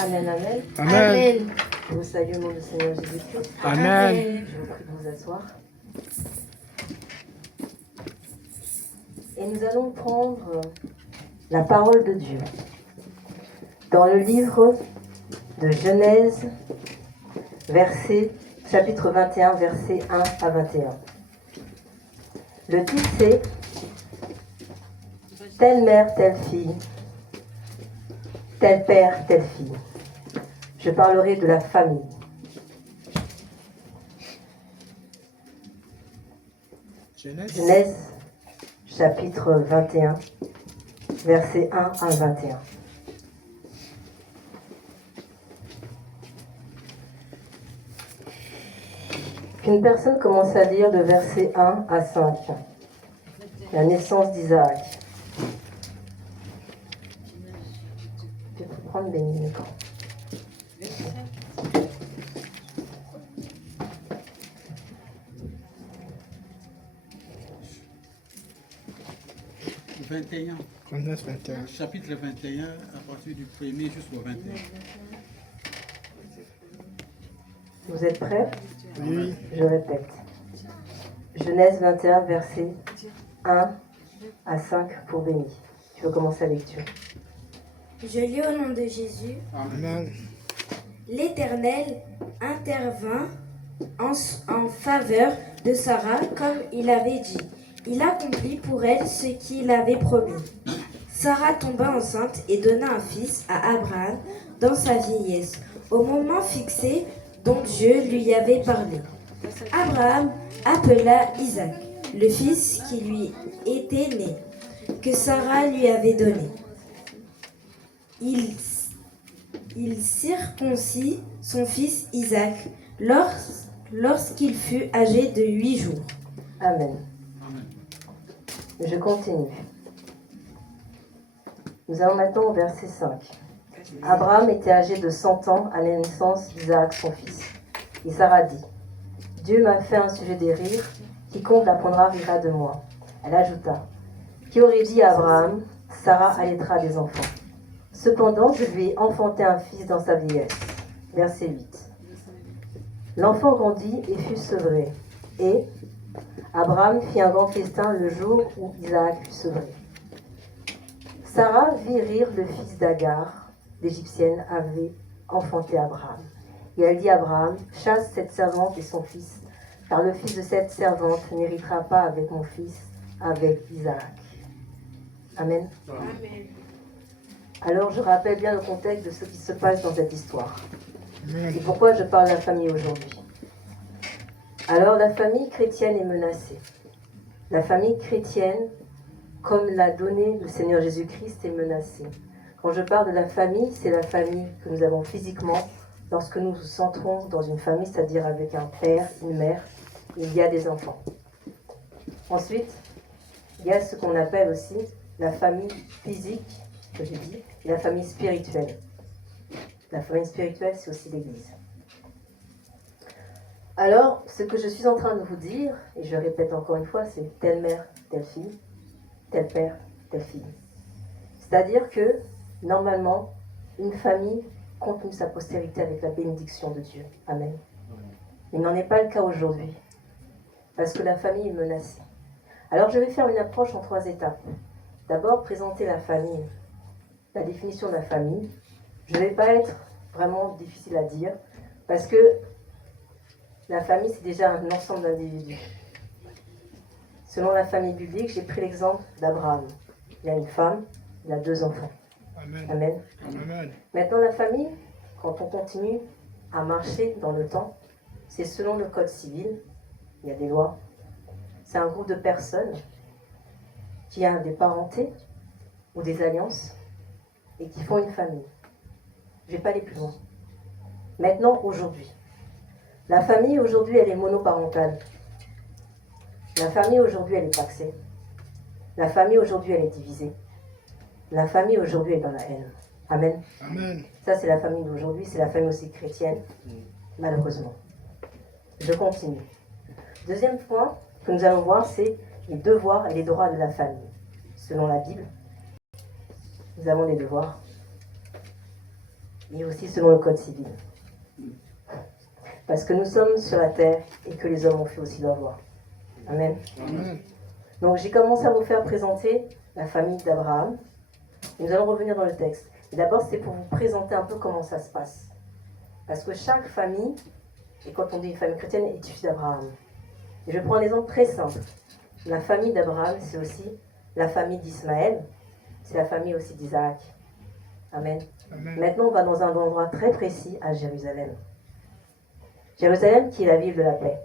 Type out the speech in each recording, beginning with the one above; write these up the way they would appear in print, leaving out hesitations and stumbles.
Amen, amen. Amen. Je vous salue au nom du Seigneur Jésus-Christ. Amen. Je vous prie de vous asseoir. Et nous allons prendre la parole de Dieu dans le livre de Genèse, chapitre 21, versets 1 à 21. Le titre c'est « Telle mère, telle fille, tel père, telle fille ». Je parlerai de la famille. Genèse, chapitre 21, versets 1 à 21. Qu'une personne commence à lire de versets 1 à 5. La naissance d'Isaac. Tu peux prendre des minutes. 21. 39, 21. Chapitre 21, à partir du 1er jusqu'au 21. Vous êtes prêts? Oui. Je répète. Genèse 21, versets 1 à 5 pour Béni. Tu veux commencer la lecture? Je lis au nom de Jésus. Amen. L'Éternel intervint en faveur de Sarah comme il avait dit. Il accomplit pour elle ce qu'il avait promis. Sarah tomba enceinte et donna un fils à Abraham dans sa vieillesse, au moment fixé dont Dieu lui avait parlé. Abraham appela Isaac, le fils qui lui était né, que Sarah lui avait donné. Il circoncit son fils Isaac lorsqu'il fut âgé de 8 jours. Amen. Amen. Je continue. Nous allons maintenant au verset 5. Abraham était âgé de 100 ans à la naissance d'Isaac, son fils. Et Sarah dit, « Dieu m'a fait un sujet de rire, quiconque l'apprendra rira de moi. » Elle ajouta, « Qui aurait dit à Abraham, Sarah allaitera des enfants. Cependant, je lui ai enfanté un fils dans sa vieillesse. » Verset 8. L'enfant grandit et fut sevré. Et Abraham fit un grand festin le jour où Isaac fut sevré. Sarah vit rire le fils d'Agar, l'Égyptienne, avait enfanté Abraham. Et elle dit à Abraham, « Chasse cette servante et son fils, car le fils de cette servante n'héritera pas avec mon fils, avec Isaac. » Amen. Amen. Alors je rappelle bien le contexte de ce qui se passe dans cette histoire. Amen. Et pourquoi je parle de la famille aujourd'hui. Alors la famille chrétienne est menacée. La famille chrétienne, comme l'a donné le Seigneur Jésus-Christ, est menacée. Quand je parle de la famille, c'est la famille que nous avons physiquement lorsque nous nous centrons dans une famille, c'est-à-dire avec un père, une mère, il y a des enfants. Ensuite, il y a ce qu'on appelle aussi la famille physique, que j'ai dit, et la famille spirituelle. La famille spirituelle, c'est aussi l'Église. Alors, ce que je suis en train de vous dire, et je répète encore une fois, c'est telle mère, telle fille, tel père, telle fille. C'est-à-dire que, normalement, une famille continue sa postérité avec la bénédiction de Dieu. Amen. Mais il n'en est pas le cas aujourd'hui, parce que la famille est menacée. Alors, je vais faire une approche en 3 étapes. D'abord, présenter la famille, la définition de la famille. Je ne vais pas être vraiment difficile à dire, parce que la famille, c'est déjà un ensemble d'individus. Selon la famille biblique, j'ai pris l'exemple d'Abraham. Il a une femme, il a 2 enfants. Amen. Amen. Amen. Maintenant, la famille, quand on continue à marcher dans le temps, c'est selon le code civil, il y a des lois. C'est un groupe de personnes qui a des parentés ou des alliances et qui font une famille. Je ne vais pas aller plus loin. Maintenant, aujourd'hui. La famille, aujourd'hui, elle est monoparentale. La famille, aujourd'hui, elle est paxée. La famille, aujourd'hui, elle est divisée. La famille, aujourd'hui, est dans la haine. Amen. Amen. Ça, c'est la famille d'aujourd'hui. C'est la famille aussi chrétienne, malheureusement. Je continue. Deuxième point que nous allons voir, c'est les devoirs et les droits de la famille. Selon la Bible, nous avons des devoirs et aussi selon le code civil. Parce que nous sommes sur la terre et que les hommes ont fait aussi leur loi. Amen. Amen. Donc j'ai commencé à vous faire présenter la famille d'Abraham. Nous allons revenir dans le texte. Et d'abord, c'est pour vous présenter un peu comment ça se passe. Parce que chaque famille, et quand on dit une famille chrétienne, est issue d'Abraham. Et je prends un exemple très simple. La famille d'Abraham, c'est aussi la famille d'Ismaël. C'est la famille aussi d'Isaac. Amen. Amen. Maintenant, on va dans un endroit très précis à Jérusalem. Jérusalem qui est la ville de la paix.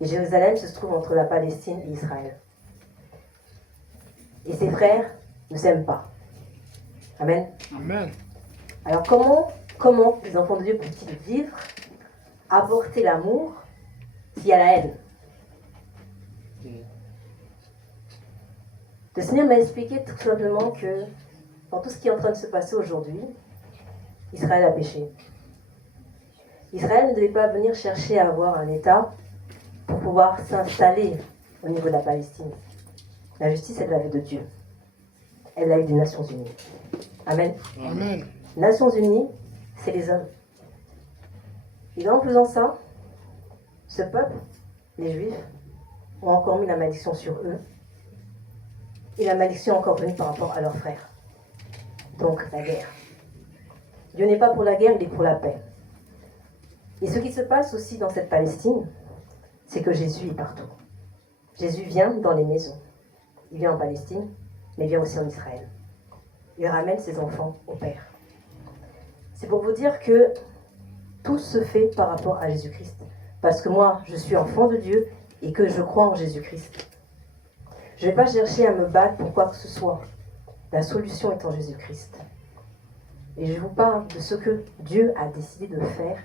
Et Jérusalem se trouve entre la Palestine et Israël. Et ses frères ne s'aiment pas. Amen. Amen. Alors comment les enfants de Dieu peuvent-ils vivre, apporter l'amour s'il y a la haine? Le Seigneur m'a expliqué tout simplement que dans tout ce qui est en train de se passer aujourd'hui, Israël a péché. Israël ne devait pas venir chercher à avoir un État pour pouvoir s'installer au niveau de la Palestine. La justice, elle l'avait de Dieu. Elle l'a eu des Nations Unies. Amen. Amen. Nations Unies, c'est les hommes. Et en faisant ça, ce peuple, les Juifs, ont encore mis la malédiction sur eux. Et la malédiction est encore venue par rapport à leurs frères. Donc, la guerre. Dieu n'est pas pour la guerre, il est pour la paix. Et ce qui se passe aussi dans cette Palestine, c'est que Jésus est partout. Jésus vient dans les maisons. Il vient en Palestine, mais il vient aussi en Israël. Il ramène ses enfants au Père. C'est pour vous dire que tout se fait par rapport à Jésus-Christ. Parce que moi, je suis enfant de Dieu et que je crois en Jésus-Christ. Je ne vais pas chercher à me battre pour quoi que ce soit. La solution est en Jésus-Christ. Et je vous parle de ce que Dieu a décidé de faire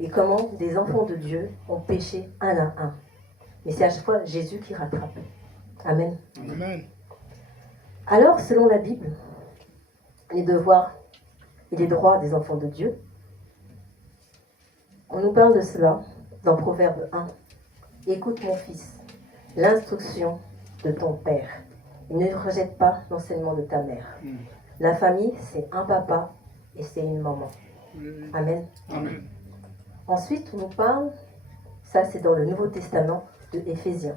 et comment des enfants de Dieu ont péché un à un. Mais c'est à chaque fois Jésus qui rattrape. Amen. Amen. Alors, selon la Bible, les devoirs et les droits des enfants de Dieu, on nous parle de cela dans Proverbe 1. Écoute mon fils, l'instruction de ton père. Et ne rejette pas l'enseignement de ta mère. La famille, c'est un papa et c'est une maman. Amen. Amen. Ensuite, on nous parle, ça c'est dans le Nouveau Testament, de Éphésiens.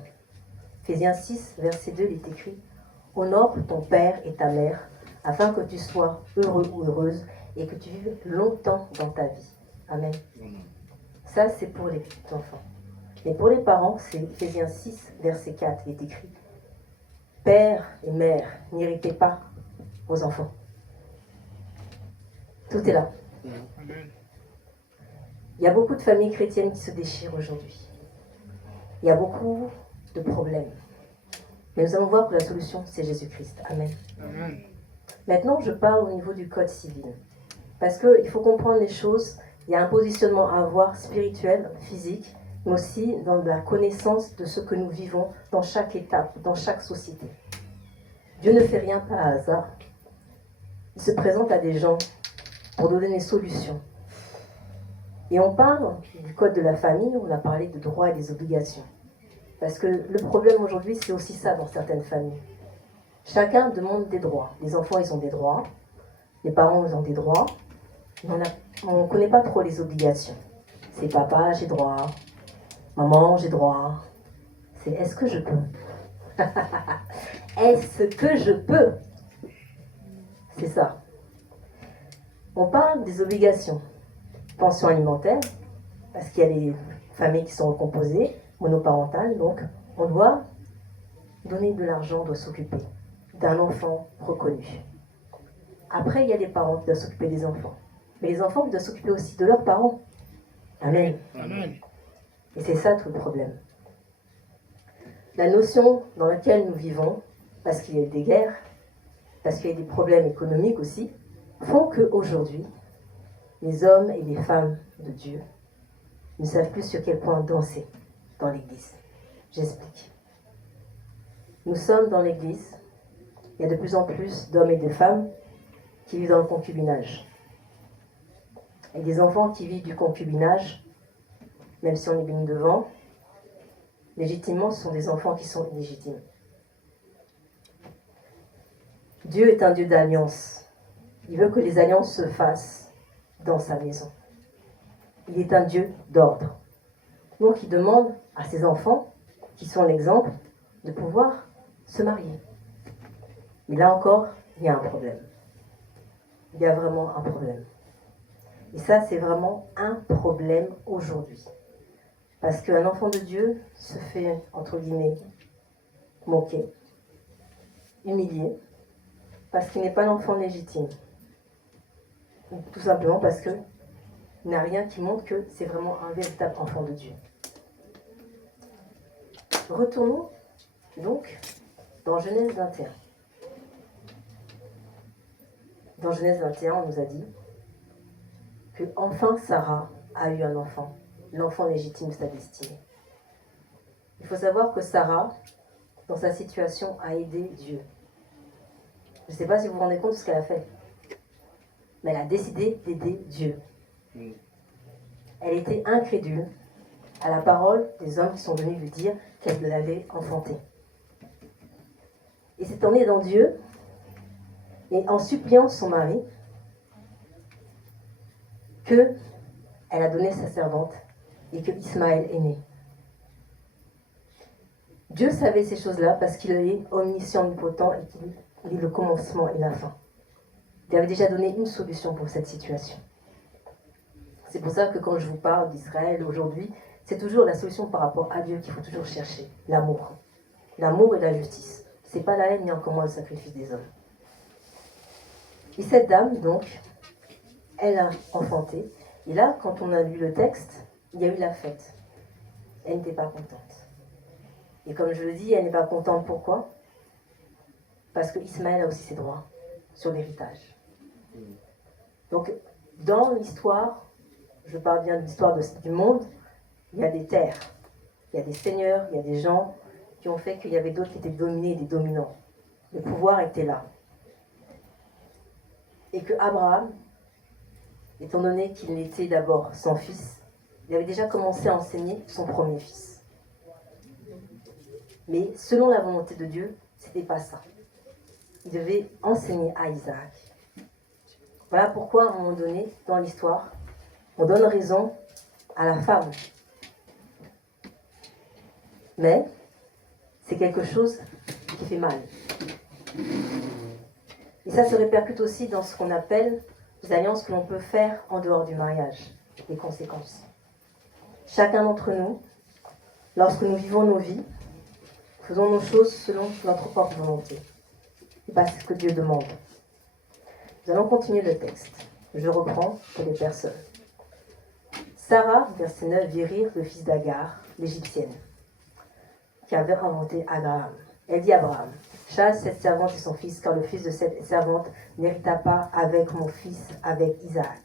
Éphésiens 6, verset 2, il est écrit « Honore ton père et ta mère, afin que tu sois heureux ou heureuse et que tu vives longtemps dans ta vie. » Amen. Ça, c'est pour les enfants. Mais pour les parents, c'est Éphésiens 6, verset 4, il est écrit « Père et mère, n'irritez pas vos enfants. » Tout est là. Amen. Il y a beaucoup de familles chrétiennes qui se déchirent aujourd'hui. Il y a beaucoup de problèmes. Mais nous allons voir que la solution, c'est Jésus-Christ. Amen. Amen. Maintenant, je parle au niveau du code civil. Parce qu'il faut comprendre les choses. Il y a un positionnement à avoir spirituel, physique, mais aussi dans la connaissance de ce que nous vivons dans chaque étape, dans chaque société. Dieu ne fait rien par hasard. Il se présente à des gens pour nous donner des solutions. Et on parle du code de la famille, on a parlé de droits et des obligations. Parce que le problème aujourd'hui, c'est aussi ça dans certaines familles. Chacun demande des droits. Les enfants, ils ont des droits. Les parents, ils ont des droits. Mais on ne connaît pas trop les obligations. C'est papa, j'ai droit. Maman, j'ai droit. C'est est-ce que je peux? Est-ce que je peux? C'est ça. On parle des obligations. Pension alimentaire, parce qu'il y a des familles qui sont recomposées, monoparentales, donc on doit donner de l'argent, on doit s'occuper d'un enfant reconnu. Après, il y a les parents qui doivent s'occuper des enfants. Mais les enfants doivent s'occuper aussi de leurs parents. Amen. Amen. Et c'est ça tout le problème. La notion dans laquelle nous vivons, parce qu'il y a des guerres, parce qu'il y a des problèmes économiques aussi, font qu'aujourd'hui, les hommes et les femmes de Dieu ne savent plus sur quel point danser dans l'Église. J'explique. Nous sommes dans l'Église, il y a de plus en plus d'hommes et de femmes qui vivent dans le concubinage. Et des enfants qui vivent du concubinage, même si on est bien devant, légitimement, ce sont des enfants qui sont illégitimes. Dieu est un Dieu d'alliance. Il veut que les alliances se fassent dans sa maison. Il est un Dieu d'ordre. Donc il demande à ses enfants, qui sont l'exemple, de pouvoir se marier. Mais là encore, il y a un problème. Il y a vraiment un problème. Et ça, c'est vraiment un problème aujourd'hui. Parce qu'un enfant de Dieu se fait, entre guillemets, moquer, humilier, parce qu'il n'est pas l'enfant légitime. Tout simplement parce qu'il n'a rien qui montre que c'est vraiment un véritable enfant de Dieu. Retournons donc dans Genèse 21. Dans Genèse 21, on nous a dit que enfin Sarah a eu un enfant, l'enfant légitime de sa destinée. Il faut savoir que Sarah, dans sa situation, a aidé Dieu. Je ne sais pas si vous vous rendez compte de ce qu'elle a fait, mais elle a décidé d'aider Dieu. Elle était incrédule à la parole des hommes qui sont venus lui dire qu'elle allait enfanter. Et c'est en aidant Dieu et en suppliant son mari qu'elle a donné sa servante et que Ismaël est né. Dieu savait ces choses-là parce qu'il est omniscient, omnipotent et qu'il est le commencement et la fin. Il avait déjà donné une solution pour cette situation. C'est pour ça que quand je vous parle d'Israël aujourd'hui, c'est toujours la solution par rapport à Dieu qu'il faut toujours chercher, l'amour. L'amour et la justice. C'est pas la haine ni encore moins le sacrifice des hommes. Et cette dame, donc, elle a enfanté. Et là, quand on a lu le texte, il y a eu la fête. Elle n'était pas contente. Et comme je le dis, elle n'est pas contente. Pourquoi ? Parce que Ismaël a aussi ses droits sur l'héritage. Donc, dans l'histoire, je parle bien de l'histoire du monde, il y a des terres, il y a des seigneurs, il y a des gens qui ont fait qu'il y avait d'autres qui étaient dominés et des dominants. Le pouvoir était là. Et que Abraham, étant donné qu'il était d'abord son fils, il avait déjà commencé à enseigner son premier fils. Mais selon la volonté de Dieu, c'était pas ça. Il devait enseigner à Isaac. Voilà pourquoi, à un moment donné, dans l'histoire, on donne raison à la femme. Mais c'est quelque chose qui fait mal. Et ça se répercute aussi dans ce qu'on appelle les alliances que l'on peut faire en dehors du mariage, les conséquences. Chacun d'entre nous, lorsque nous vivons nos vies, faisons nos choses selon notre propre volonté. Et pas ce que Dieu demande. Nous allons continuer le texte. Je reprends pour les personnes. Sarah, verset 9, vit rire le fils d'Agar, l'Égyptienne, qui avait inventé Abraham. Elle dit à Abraham, chasse cette servante et son fils, car le fils de cette servante n'hérita pas avec mon fils, avec Isaac.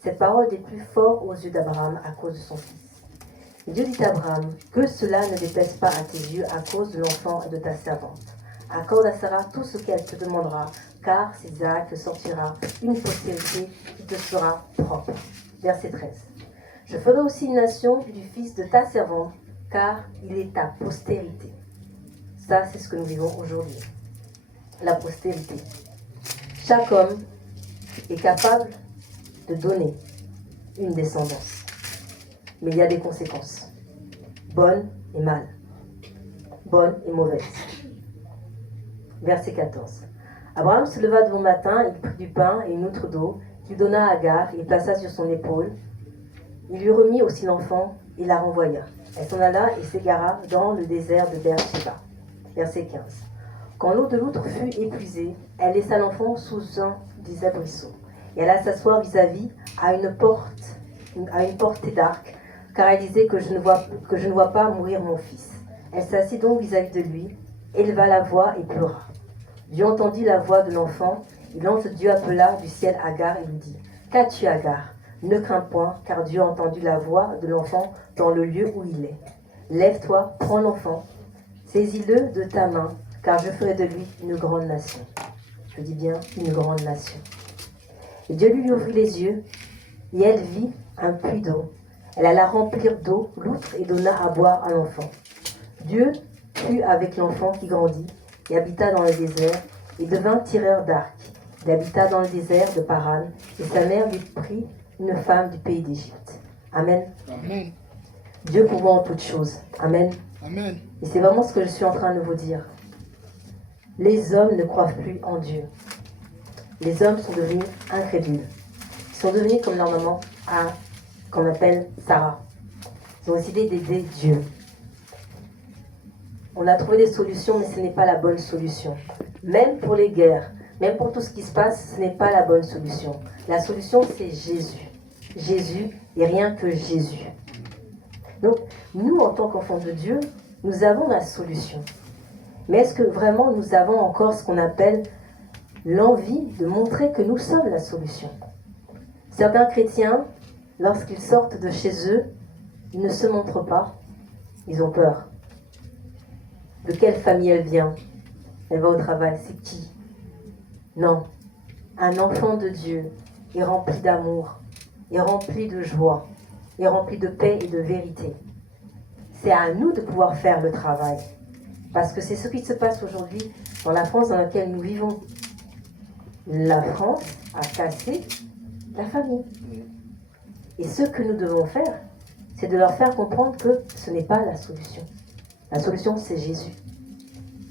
Cette parole était plus forte aux yeux d'Abraham à cause de son fils. Et Dieu dit à Abraham, que cela ne déplaise pas à tes yeux à cause de l'enfant et de ta servante. Accorde à Sarah tout ce qu'elle te demandera, car c'est Isaac te sortira une postérité qui te sera propre. Verset 13. Je ferai aussi une nation du fils de ta servante, car il est ta postérité. Ça, c'est ce que nous vivons aujourd'hui. La postérité. Chaque homme est capable de donner une descendance. Mais il y a des conséquences. Bonnes et mal. Bonnes et mauvaises. Verset 14. Abraham se leva de bon matin, il prit du pain et une outre d'eau, qu'il donna à Agar et plaça sur son épaule. Il lui remit aussi l'enfant et la renvoya. Elle s'en alla et s'égara dans le désert de Beersheba. Verset 15. Quand l'eau de l'outre fut épuisée, elle laissa l'enfant sous un des arbrisseaux. Et alla s'asseoir vis-à-vis à une portée d'arc, car elle disait que je ne vois pas mourir mon fils. Elle s'assit donc vis-à-vis de lui, éleva la voix et pleura. Dieu entendit la voix de l'enfant, et l'ange de Dieu appela du ciel Agar et lui dit, qu'as-tu, Agar? Ne crains point, car Dieu a entendu la voix de l'enfant dans le lieu où il est. Lève-toi, prends l'enfant, saisis-le de ta main, car je ferai de lui une grande nation. Je dis bien une grande nation. Et Dieu lui ouvrit les yeux, et elle vit un puits d'eau. Elle alla remplir d'eau l'outre et donna à boire à l'enfant. Dieu fut avec l'enfant qui grandit et habita dans le désert et devint tireur d'arc. Il habita dans le désert de Paran, et sa mère lui prit une femme du pays d'Égypte. Amen. Amen. Dieu pouvant en toutes choses. Amen. Amen. Et c'est vraiment ce que je suis en train de vous dire. Les hommes ne croient plus en Dieu. Les hommes sont devenus incrédules. Ils sont devenus comme leur maman, qu'on appelle Sarah. Ils ont décidé d'aider Dieu. On a trouvé des solutions, mais ce n'est pas la bonne solution. Même pour les guerres, même pour tout ce qui se passe, ce n'est pas la bonne solution. La solution, c'est Jésus. Jésus et rien que Jésus. Donc, nous, en tant qu'enfants de Dieu, nous avons la solution. Mais est-ce que vraiment nous avons encore ce qu'on appelle l'envie de montrer que nous sommes la solution? Certains chrétiens, lorsqu'ils sortent de chez eux, ils ne se montrent pas. Ils ont peur. De quelle famille elle vient? Elle va au travail. C'est qui? Non. Un enfant de Dieu est rempli d'amour, est rempli de joie, est rempli de paix et de vérité. C'est à nous de pouvoir faire le travail. Parce que c'est ce qui se passe aujourd'hui dans la France dans laquelle nous vivons. La France a cassé la famille. Et ce que nous devons faire, c'est de leur faire comprendre que ce n'est pas la solution. La solution, c'est Jésus.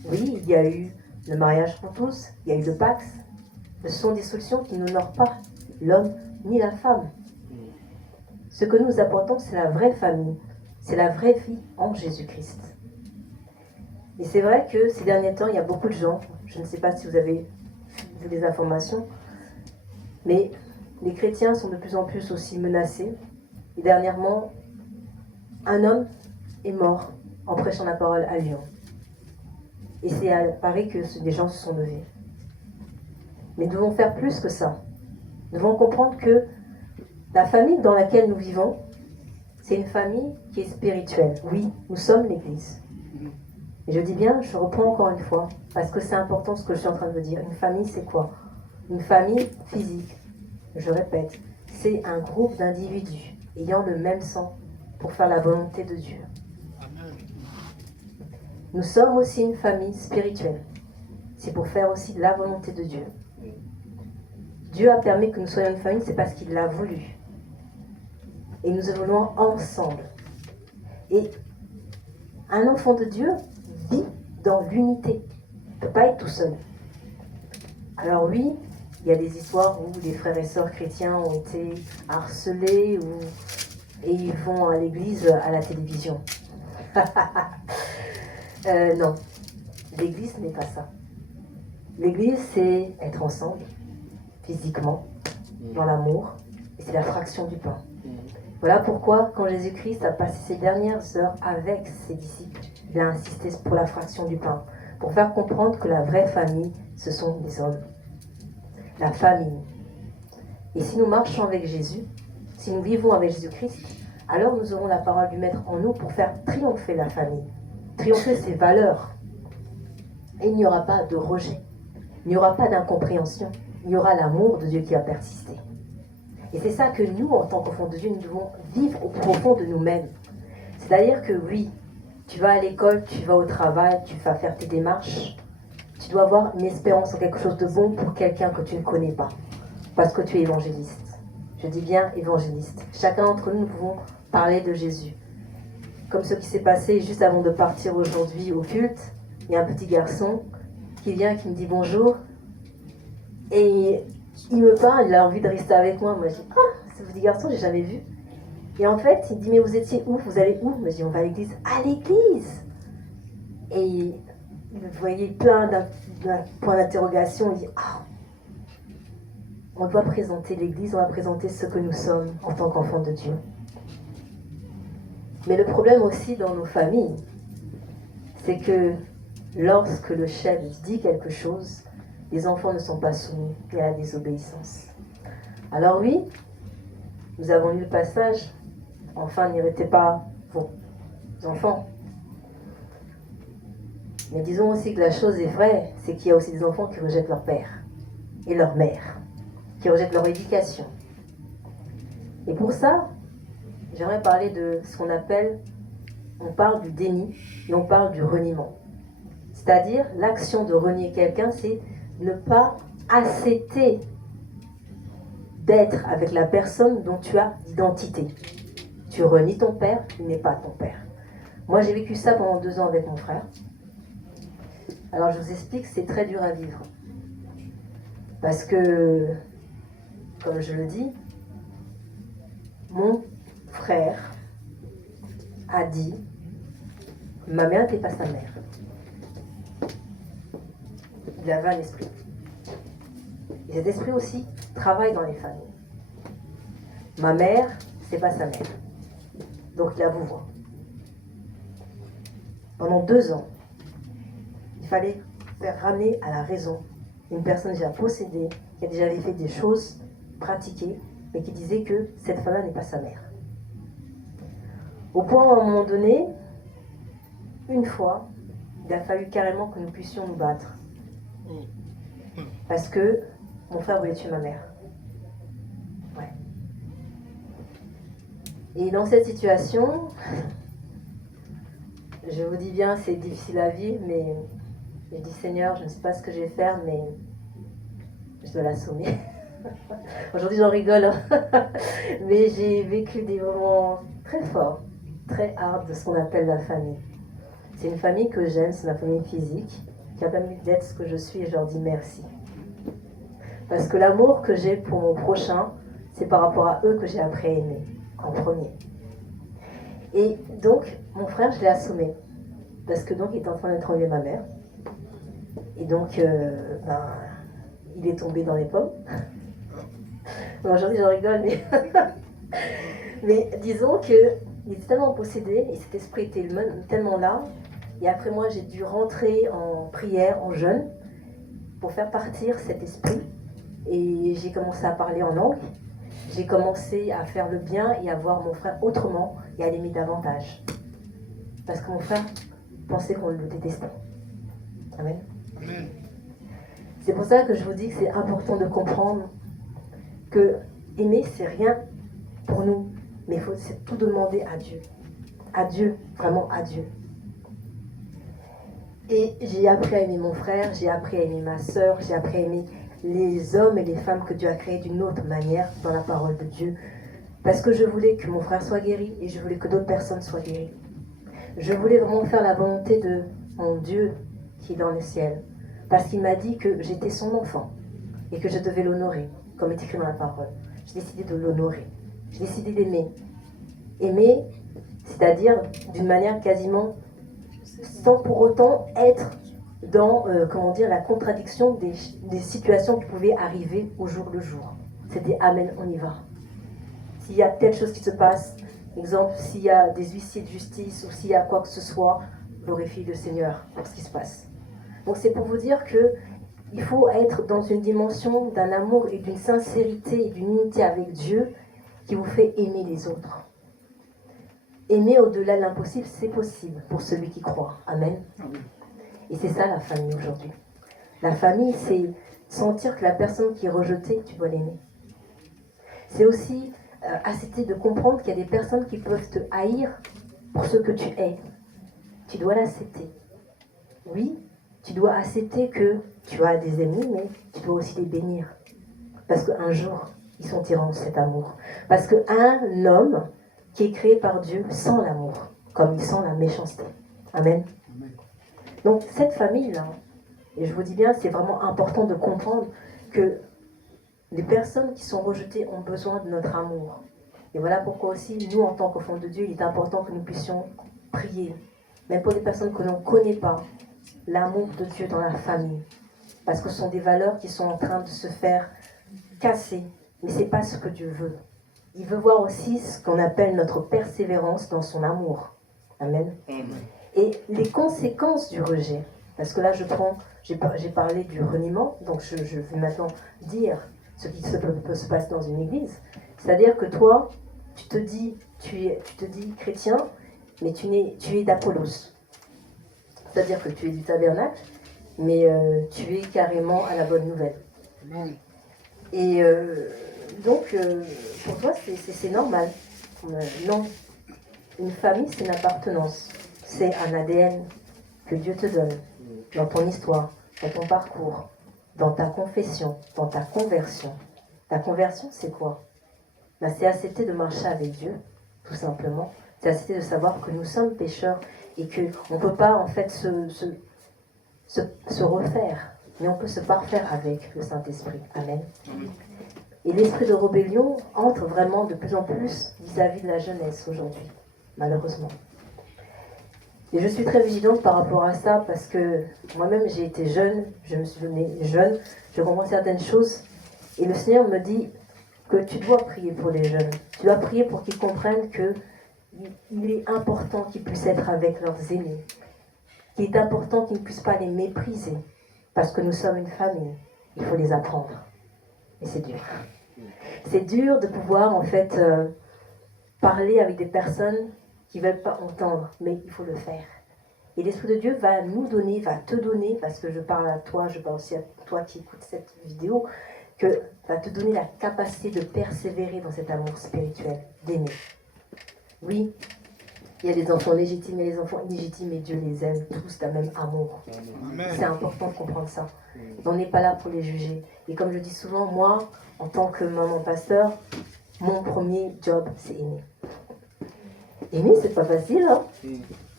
Oui, il y a eu le mariage pour tous, il y a eu le Pax. Ce sont des solutions qui n'honorent pas l'homme ni la femme. Ce que nous apportons, c'est la vraie famille. C'est la vraie vie en Jésus-Christ. Et c'est vrai que ces derniers temps, il y a beaucoup de gens, je ne sais pas si vous avez vu les informations, mais les chrétiens sont de plus en plus aussi menacés. Et dernièrement, un homme est mort en prêchant la parole à Lyon. Et c'est à Paris que des gens se sont levés. Mais nous devons faire plus que ça. Nous devons comprendre que la famille dans laquelle nous vivons, c'est une famille qui est spirituelle. Oui, nous sommes l'Église. Et je dis bien, je reprends encore une fois, parce que c'est important ce que je suis en train de vous dire. Une famille, c'est quoi? Une famille physique, je répète, c'est un groupe d'individus ayant le même sang pour faire la volonté de Dieu. Amen. Nous sommes aussi une famille spirituelle. C'est pour faire aussi la volonté de Dieu. Dieu a permis que nous soyons une famille, c'est parce qu'il l'a voulu. Et nous évoluons ensemble. Et un enfant de Dieu vit dans l'unité. Il ne peut pas être tout seul. Alors oui, il y a des histoires où les frères et sœurs chrétiens ont été harcelés et ils vont à l'église à la télévision. Non, l'église n'est pas ça. L'église, c'est être ensemble, physiquement, dans l'amour, et c'est la fraction du pain. Voilà pourquoi, quand Jésus-Christ a passé ses dernières heures avec ses disciples, il a insisté pour la fraction du pain, pour faire comprendre que la vraie famille, ce sont les hommes. La famille. Et si nous marchons avec Jésus, si nous vivons avec Jésus-Christ, alors nous aurons la parole du Maître en nous pour faire triompher la famille, triompher ses valeurs. Et il n'y aura pas de rejet, il n'y aura pas d'incompréhension, il y aura l'amour de Dieu qui va persister. Et c'est ça que nous, en tant qu'enfants de Dieu, nous devons vivre au profond de nous-mêmes. C'est-à-dire que oui, tu vas à l'école, tu vas au travail, tu vas faire tes démarches, tu dois avoir une espérance en quelque chose de bon pour quelqu'un que tu ne connais pas, parce que tu es évangéliste. Je dis bien évangéliste. Chacun d'entre nous, nous pouvons parler de Jésus. Comme ce qui s'est passé juste avant de partir aujourd'hui au culte, il y a un petit garçon qui vient, qui me dit bonjour, et il me parle, il a envie de rester avec moi. Moi je dis, ce petit garçon, j'ai jamais vu. Et en fait, il me dit, mais vous étiez où? Vous allez où? Moi je dis, on va à l'église. À l'église! Et il voyait plein d'un point d'interrogation. Il dit, on doit présenter l'église, on doit présenter ce que nous sommes en tant qu'enfants de Dieu. Mais le problème aussi dans nos familles, c'est que lorsque le chef dit quelque chose, les enfants ne sont pas soumis à la désobéissance. Alors oui, nous avons lu le passage, enfin n'irritez pas vos enfants. Mais disons aussi que la chose est vraie, c'est qu'il y a aussi des enfants qui rejettent leur père et leur mère, qui rejettent leur éducation. Et pour ça, j'aimerais parler de ce qu'on appelle, on parle du déni et on parle du reniement. C'est-à-dire, l'action de renier quelqu'un, c'est ne pas accepter d'être avec la personne dont tu as l'identité. Tu renies ton père, il n'est pas ton père. Moi, j'ai vécu ça pendant 2 ans avec mon frère. Alors, je vous explique, c'est très dur à vivre. Parce que, comme je le dis, mon frère a dit « Ma mère n'était pas sa mère ». Il avait un esprit. Et cet esprit aussi travaille dans les familles. Ma mère, c'est pas sa mère. Donc il la vous voit. Pendant 2 ans, il fallait faire ramener à la raison une personne déjà possédée, qui a déjà fait des choses pratiquées, mais qui disait que cette femme-là n'est pas sa mère. Au point où, à un moment donné, une fois, il a fallu carrément que nous puissions nous battre. Parce que mon frère voulait tuer ma mère. Ouais. Et dans cette situation, je vous dis bien, c'est difficile à vivre, mais je dis Seigneur, je ne sais pas ce que je vais faire, mais je dois l'assommer. Aujourd'hui, j'en rigole, hein. Mais j'ai vécu des moments très forts, très hard de ce qu'on appelle la famille. C'est une famille que j'aime, c'est ma famille physique, qui a permis d'être ce que je suis, et je leur dis merci. Parce que l'amour que j'ai pour mon prochain, c'est par rapport à eux que j'ai appris à aimer, en premier. Et donc, mon frère, je l'ai assommé. Parce que donc, il était en train d'étrangler ma mère. Et donc, il est tombé dans les pommes. Bon, aujourd'hui, j'en rigole, mais... mais disons qu'il était tellement possédé, et cet esprit était tellement là. Et après moi, j'ai dû rentrer en prière, en jeûne, pour faire partir cet esprit. Et j'ai commencé à parler en langue. J'ai commencé à faire le bien et à voir mon frère autrement et à l'aimer davantage. Parce que mon frère pensait qu'on le détestait. Amen. Amen. C'est pour ça que je vous dis que c'est important de comprendre que aimer, c'est rien pour nous. Mais il faut tout demander à Dieu. À Dieu, vraiment à Dieu. Et j'ai appris à aimer mon frère, j'ai appris à aimer ma sœur, j'ai appris à aimer les hommes et les femmes que Dieu a créés d'une autre manière dans la parole de Dieu. Parce que je voulais que mon frère soit guéri et je voulais que d'autres personnes soient guéries. Je voulais vraiment faire la volonté de mon Dieu qui est dans les ciels. Parce qu'il m'a dit que j'étais son enfant et que je devais l'honorer, comme est écrit dans la parole. J'ai décidé de l'honorer. J'ai décidé d'aimer. Aimer, c'est-à-dire d'une manière quasiment sans pour autant être dans la contradiction des situations qui pouvaient arriver au jour le jour. C'était Amen, on y va. S'il y a telle chose qui se passe, exemple, s'il y a des huissiers de justice ou s'il y a quoi que ce soit, glorifie le Seigneur pour ce qui se passe. Donc c'est pour vous dire que il faut être dans une dimension d'un amour et d'une sincérité et d'une unité avec Dieu qui vous fait aimer les autres. Aimer au-delà de l'impossible, c'est possible pour celui qui croit. Amen. Et c'est ça la famille aujourd'hui. La famille, c'est sentir que la personne qui est rejetée, tu dois l'aimer. C'est aussi accepter de comprendre qu'il y a des personnes qui peuvent te haïr pour ce que tu es. Tu dois l'accepter. Oui, tu dois accepter que tu as des ennemis, mais tu dois aussi les bénir. Parce qu'un jour, ils sentiront cet amour. Parce qu'un homme qui est créé par Dieu sent l'amour, comme il sent la méchanceté. Amen. Donc cette famille-là, et je vous dis bien, c'est vraiment important de comprendre que les personnes qui sont rejetées ont besoin de notre amour. Et voilà pourquoi aussi, nous, en tant qu'enfants de Dieu, il est important que nous puissions prier, même pour des personnes que l'on ne connaît pas, l'amour de Dieu dans la famille. Parce que ce sont des valeurs qui sont en train de se faire casser, mais ce n'est pas ce que Dieu veut. Il veut voir aussi ce qu'on appelle notre persévérance dans son amour. Amen. Amen. Et les conséquences du rejet, parce que là j'ai parlé du reniement, donc je vais maintenant dire ce qui peut se passer dans une église. C'est-à-dire que toi, tu te dis chrétien, mais tu es d'Apollos. C'est-à-dire que tu es du tabernacle, mais tu es carrément à la bonne nouvelle. Et donc, pour toi, c'est normal. Non. Une famille, c'est une appartenance. C'est un ADN que Dieu te donne dans ton histoire, dans ton parcours, dans ta confession, dans ta conversion. Ta conversion, c'est quoi? C'est accepter de marcher avec Dieu, tout simplement. C'est accepter de savoir que nous sommes pécheurs et qu'on ne peut pas en fait se refaire, mais on peut se parfaire avec le Saint-Esprit. Amen. Et l'esprit de rébellion entre vraiment de plus en plus vis-à-vis de la jeunesse aujourd'hui, malheureusement. Et je suis très vigilante par rapport à ça parce que moi-même j'ai été jeune, je me suis donnée jeune, je comprends certaines choses et le Seigneur me dit que tu dois prier pour les jeunes. Tu dois prier pour qu'ils comprennent qu'il est important qu'ils puissent être avec leurs aînés, qu'il est important qu'ils ne puissent pas les mépriser parce que nous sommes une famille. Il faut les apprendre. Et c'est dur. C'est dur de pouvoir en fait parler avec des personnes qui ne veulent pas entendre, mais il faut le faire. Et l'Esprit de Dieu va nous donner, va te donner, parce que je parle à toi, je parle aussi à toi qui écoutes cette vidéo, que va te donner la capacité de persévérer dans cet amour spirituel, d'aimer. Oui, il y a des enfants légitimes et les enfants illégitimes, et Dieu les aime tous d'un même amour. Amen. C'est important de comprendre ça. On n'est pas là pour les juger. Et comme je dis souvent, moi, en tant que maman pasteur, mon premier job, c'est aimer. Aimer, c'est pas facile, hein?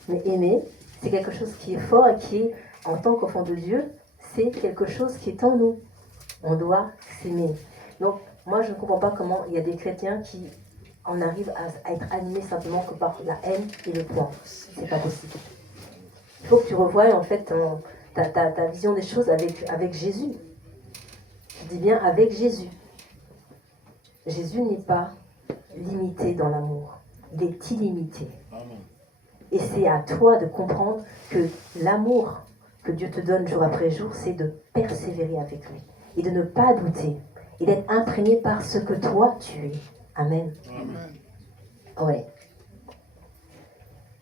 Mais aimer, c'est quelque chose qui est fort et qui est, en tant qu'enfant de Dieu, c'est quelque chose qui est en nous. On doit s'aimer. Donc, moi, je ne comprends pas comment il y a des chrétiens qui en arrivent à être animés simplement que par la haine et le point. C'est pas possible. Il faut que tu revoies, en fait, ta vision des choses avec Jésus. Je dis bien avec Jésus. Jésus n'est pas limité dans l'amour. Il est illimité. Et c'est à toi de comprendre que l'amour que Dieu te donne jour après jour, c'est de persévérer avec lui. Et de ne pas douter. Et d'être imprégné par ce que toi tu es. Amen. Amen. Ouais.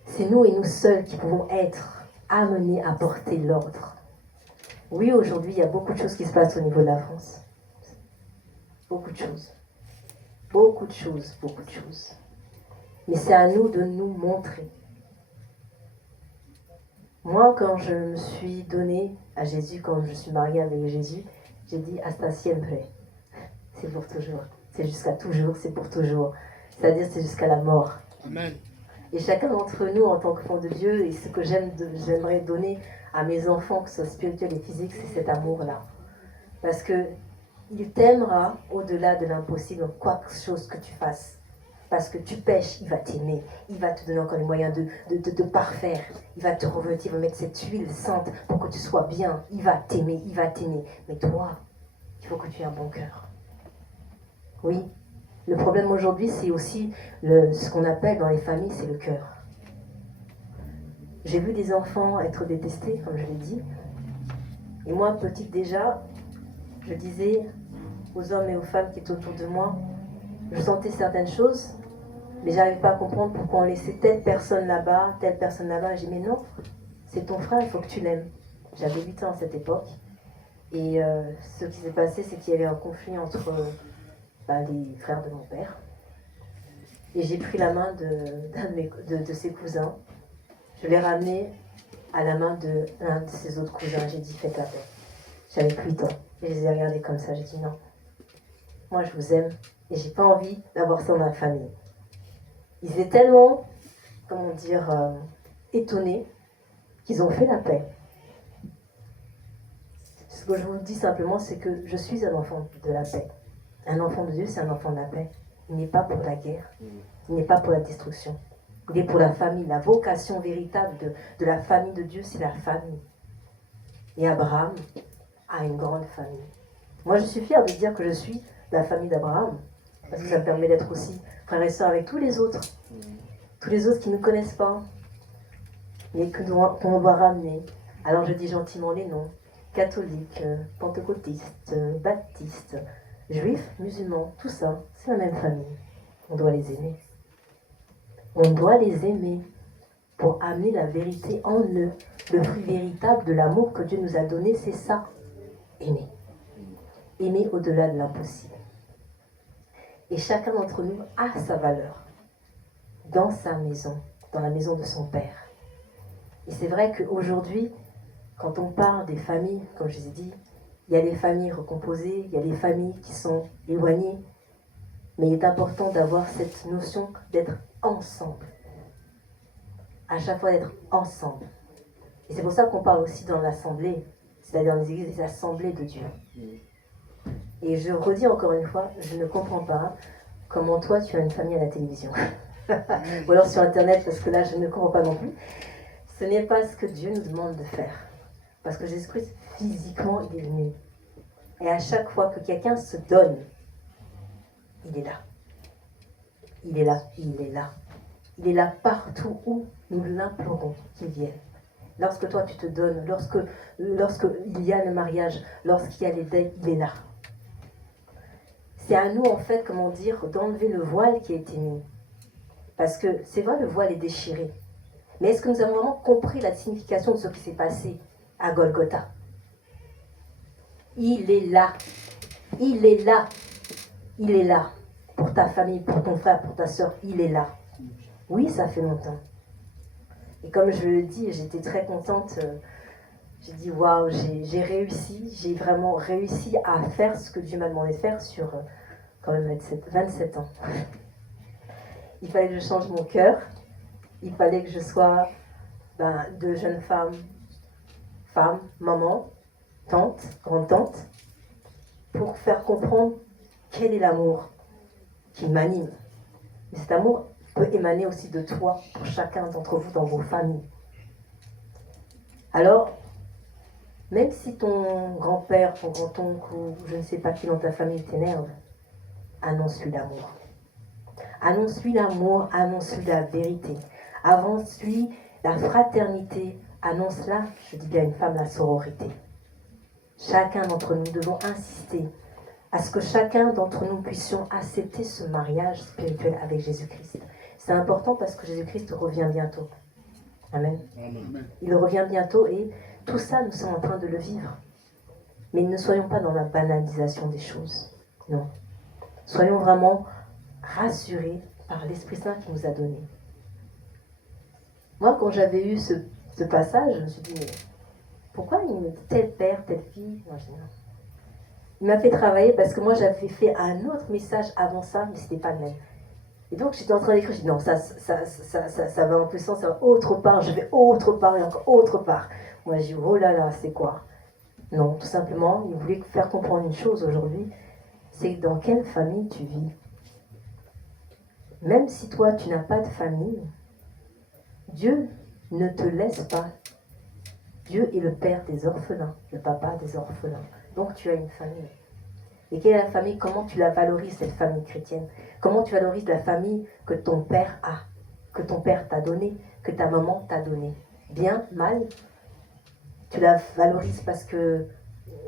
C'est nous et nous seuls qui pouvons être amenés à porter l'ordre. Oui, aujourd'hui, il y a beaucoup de choses qui se passent au niveau de la France. Beaucoup de choses. Beaucoup de choses, beaucoup de choses. Mais c'est à nous de nous montrer. Moi, quand je me suis donnée à Jésus, quand je suis mariée avec Jésus, j'ai dit hasta siempre. C'est pour toujours. C'est jusqu'à toujours, c'est pour toujours. C'est-à-dire c'est jusqu'à la mort. Amen. Et chacun d'entre nous, en tant qu'enfant de Dieu, et ce que j'aimerais donner à mes enfants, que ce soit spirituel et physique, c'est cet amour-là. Parce que il t'aimera au-delà de l'impossible, quoi chose que tu fasses. Parce que tu pêches, il va t'aimer. Il va te donner encore les moyens de te parfaire. Il va te revêtir, il va mettre cette huile sainte pour que tu sois bien. Il va t'aimer, il va t'aimer. Mais toi, il faut que tu aies un bon cœur. Oui. Le problème aujourd'hui, c'est aussi ce qu'on appelle dans les familles, c'est le cœur. J'ai vu des enfants être détestés, comme je l'ai dit. Et moi, petite déjà, je disais aux hommes et aux femmes qui étaient autour de moi, je sentais certaines choses, mais je n'arrivais pas à comprendre pourquoi on laissait telle personne là-bas, telle personne là-bas. J'ai dit, mais non, c'est ton frère, il faut que tu l'aimes. J'avais 8 ans à cette époque. Et ce qui s'est passé, c'est qu'il y avait un conflit entre les frères de mon père. Et j'ai pris la main de ses cousins. Je l'ai ramené à la main de l'un de ses autres cousins. J'ai dit, faites la paix. J'avais 8 ans. Et je les ai regardés comme ça. J'ai dit, non, moi je vous aime. Et j'ai pas envie d'avoir ça dans ma famille. Ils étaient tellement, étonnés qu'ils ont fait la paix. Ce que je vous dis simplement, c'est que je suis un enfant de la paix. Un enfant de Dieu, c'est un enfant de la paix. Il n'est pas pour la guerre. Il n'est pas pour la destruction. Il est pour la famille. La vocation véritable de la famille de Dieu, c'est la famille. Et Abraham a une grande famille. Moi, je suis fière de dire que je suis de la famille d'Abraham. Parce que ça me permet d'être aussi frère et sœur avec tous les autres. Tous les autres qui ne connaissent pas. Mais qu'on doit ramener. Alors je dis gentiment les noms. Catholiques, pentecôtistes, baptistes, juifs, musulmans, tout ça, c'est la même famille. On doit les aimer. On doit les aimer pour amener la vérité en eux. Le fruit véritable de l'amour que Dieu nous a donné, c'est ça. Aimer. Aimer au-delà de l'impossible. Et chacun d'entre nous a sa valeur dans sa maison, dans la maison de son Père. Et c'est vrai qu'aujourd'hui, quand on parle des familles, comme je vous ai dit, Il y a les familles recomposées, il y a les familles qui sont éloignées. Mais il est important d'avoir cette notion d'être ensemble. À chaque fois d'être ensemble. Et c'est pour ça qu'on parle aussi dans l'assemblée, c'est-à-dire dans les églises, des assemblées de Dieu. Et je redis encore une fois, je ne comprends pas comment toi tu as une famille à la télévision. Ou alors sur Internet, parce que là je ne comprends pas non plus. Ce n'est pas ce que Dieu nous demande de faire. Parce que Jésus-Christ, physiquement, il est venu. Et à chaque fois que quelqu'un se donne, il est là. Il est là, il est là. Il est là partout où nous l'implorons qu'il vienne. Lorsque toi tu te donnes, lorsque il y a le mariage, lorsqu'il y a les deuils, il est là. C'est à nous en fait, comment dire, d'enlever le voile qui a été mis. Parce que c'est vrai, le voile est déchiré. Mais est-ce que nous avons vraiment compris la signification de ce qui s'est passé à Golgotha? Il est là. Il est là. Il est là. Pour ta famille, pour ton frère, pour ta soeur, il est là. Oui, ça fait longtemps. Et comme je le dis, j'étais très contente. J'ai dit, waouh, j'ai réussi. J'ai vraiment réussi à faire ce que Dieu m'a demandé de faire sur quand même 27 ans. Il fallait que je change mon cœur. Il fallait que je sois de jeune femme, maman, tante, grand-tante, pour faire comprendre quel est l'amour qui m'anime. Mais cet amour peut émaner aussi de toi, pour chacun d'entre vous, dans vos familles. Alors, même si ton grand-père, ton grand-oncle, ou je ne sais pas qui dans ta famille t'énerve, annonce-lui l'amour. Annonce-lui l'amour, annonce-lui la vérité. Avance-lui la fraternité, annonce-la, je dis bien une femme, la sororité. Chacun d'entre nous devons insister à ce que chacun d'entre nous puissions accepter ce mariage spirituel avec Jésus-Christ. C'est important parce que Jésus-Christ revient bientôt. Amen. Amen. Il revient bientôt et tout ça, nous sommes en train de le vivre. Mais ne soyons pas dans la banalisation des choses. Non. Soyons vraiment rassurés par l'Esprit Saint qui nous a donné. Moi, quand j'avais eu ce passage, je me suis dit, mais pourquoi tel père, telle fille? Moi, je dis, non. Il m'a fait travailler parce que moi, j'avais fait un autre message avant ça, mais ce n'était pas le même. Et donc, j'étais en train d'écrire, je dis, non, ça va en plus sens, ça va autre part, je vais autre part et encore autre part. Moi, je dis, oh là là, c'est quoi? Non, tout simplement, il voulait faire comprendre une chose aujourd'hui, c'est dans quelle famille tu vis. Même si toi, tu n'as pas de famille, Dieu ne te laisse pas. Dieu est le père des orphelins, le papa des orphelins. Donc, tu as une famille. Et quelle est la famille? Comment tu la valorises, cette famille chrétienne? Comment tu valorises la famille que ton père a, que ton père t'a donnée, que ta maman t'a donnée? Bien, mal? Tu la valorises parce qu'elle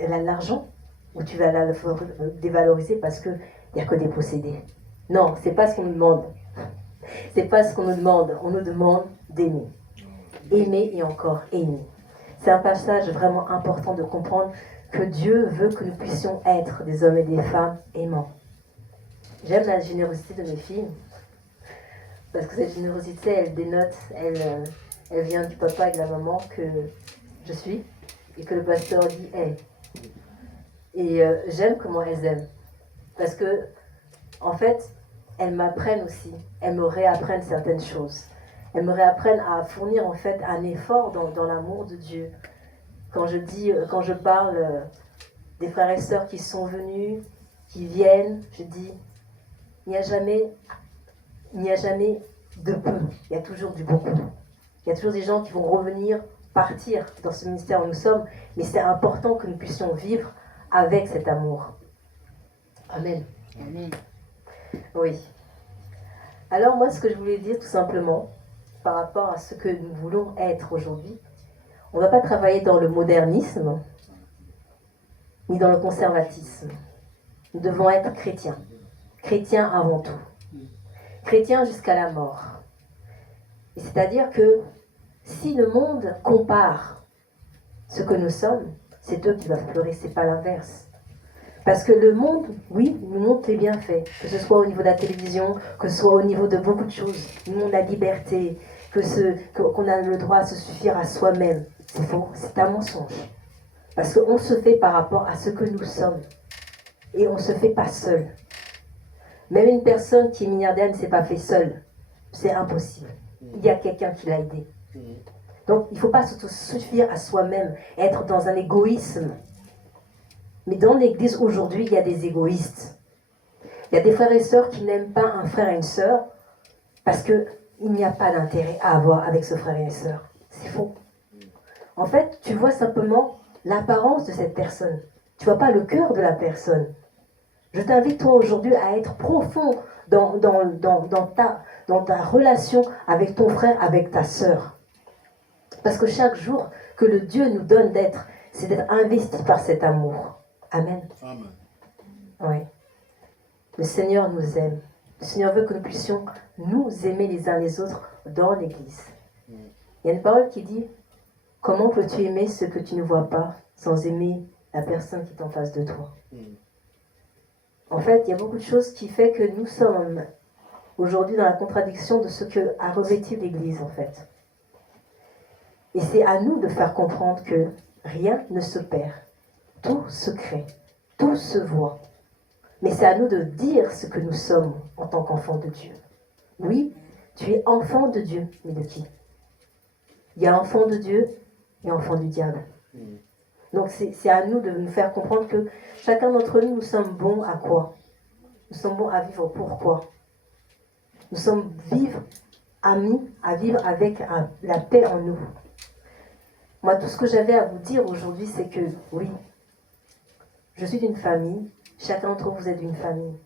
a de l'argent? Ou tu vas la dévaloriser parce qu'il n'y a que des possédés? Non, c'est pas ce qu'on nous demande. C'est pas ce qu'on nous demande. On nous demande d'aimer. Aimer et encore aimer. C'est un passage vraiment important de comprendre que Dieu veut que nous puissions être des hommes et des femmes aimants. J'aime la générosité de mes filles, parce que cette générosité, elle dénote, elle vient du papa et de la maman que je suis, et que le pasteur dit « hey ». Et j'aime comment elles aiment, parce que, en fait, elles m'apprennent aussi, elles me réapprennent certaines choses. Elles me réapprennent à fournir en fait un effort dans l'amour de Dieu. Quand je parle des frères et sœurs qui sont venus, qui viennent, je dis, il n'y a jamais de peu, il y a toujours du beaucoup. Il y a toujours des gens qui vont revenir, partir dans ce ministère où nous sommes, mais c'est important que nous puissions vivre avec cet amour. Amen. Amen. Oui. Alors moi, ce que je voulais dire tout simplement, par rapport à ce que nous voulons être aujourd'hui, on ne va pas travailler dans le modernisme, ni dans le conservatisme. Nous devons être chrétiens. Chrétiens avant tout. Chrétiens jusqu'à la mort. Et c'est-à-dire que si le monde compare ce que nous sommes, c'est eux qui doivent pleurer, c'est pas l'inverse. Parce que le monde, oui, nous montre les bienfaits, que ce soit au niveau de la télévision, que ce soit au niveau de beaucoup de choses. Nous montre la liberté, qu'on a le droit à se suffire à soi-même. C'est faux, c'est un mensonge. Parce qu'on se fait par rapport à ce que nous sommes. Et on ne se fait pas seul. Même une personne qui est milliardaire ne s'est pas fait seule. C'est impossible. Il y a quelqu'un qui l'a aidé. Donc il ne faut pas se suffire à soi-même, être dans un égoïsme. Mais dans l'église aujourd'hui, il y a des égoïstes. Il y a des frères et sœurs qui n'aiment pas un frère et une sœur parce qu'il n'y a pas d'intérêt à avoir avec ce frère et une sœur. C'est faux. En fait, tu vois simplement l'apparence de cette personne. Tu ne vois pas le cœur de la personne. Je t'invite toi aujourd'hui à être profond dans ta relation avec ton frère, avec ta sœur. Parce que chaque jour que le Dieu nous donne d'être, c'est d'être investi par cet amour. Amen. Amen. Oui. Le Seigneur nous aime. Le Seigneur veut que nous puissions nous aimer les uns les autres dans l'Église. Il y a une parole qui dit « Comment peux-tu aimer ce que tu ne vois pas sans aimer la personne qui est en face de toi ?» En fait, il y a beaucoup de choses qui font que nous sommes aujourd'hui dans la contradiction de ce que a revêtu l'Église, en fait. Et c'est à nous de faire comprendre que rien ne se perd. Tout se crée, tout se voit. Mais c'est à nous de dire ce que nous sommes en tant qu'enfants de Dieu. Oui, tu es enfant de Dieu, mais de qui? Il y a enfant de Dieu et enfant du diable. Donc c'est à nous de nous faire comprendre que chacun d'entre nous, nous sommes bons à quoi? Nous sommes bons à vivre pourquoi? Nous sommes amis à vivre avec la paix en nous. Moi, tout ce que j'avais à vous dire aujourd'hui, c'est que oui, je suis d'une famille, chacun d'entre vous est d'une famille.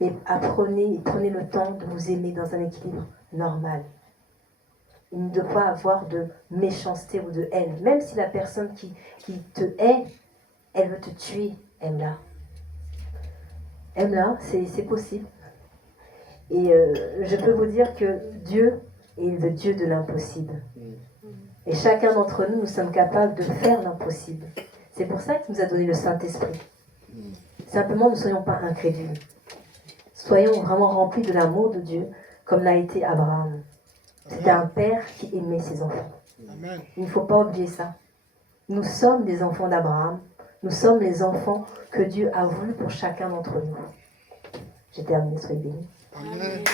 Et prenez le temps de vous aimer dans un équilibre normal. Il ne doit pas avoir de méchanceté ou de haine. Même si la personne qui te hait, elle veut te tuer, aime-la. Aime-la, c'est possible. Et je peux vous dire que Dieu est le Dieu de l'impossible. Et chacun d'entre nous, nous sommes capables de faire l'impossible. C'est pour ça qu'il nous a donné le Saint-Esprit. Simplement, ne soyons pas incrédules. Soyons vraiment remplis de l'amour de Dieu, comme l'a été Abraham. C'était un père qui aimait ses enfants. Amen. Il ne faut pas oublier ça. Nous sommes des enfants d'Abraham. Nous sommes les enfants que Dieu a voulu pour chacun d'entre nous. J'ai terminé, soyez bénis. Amen.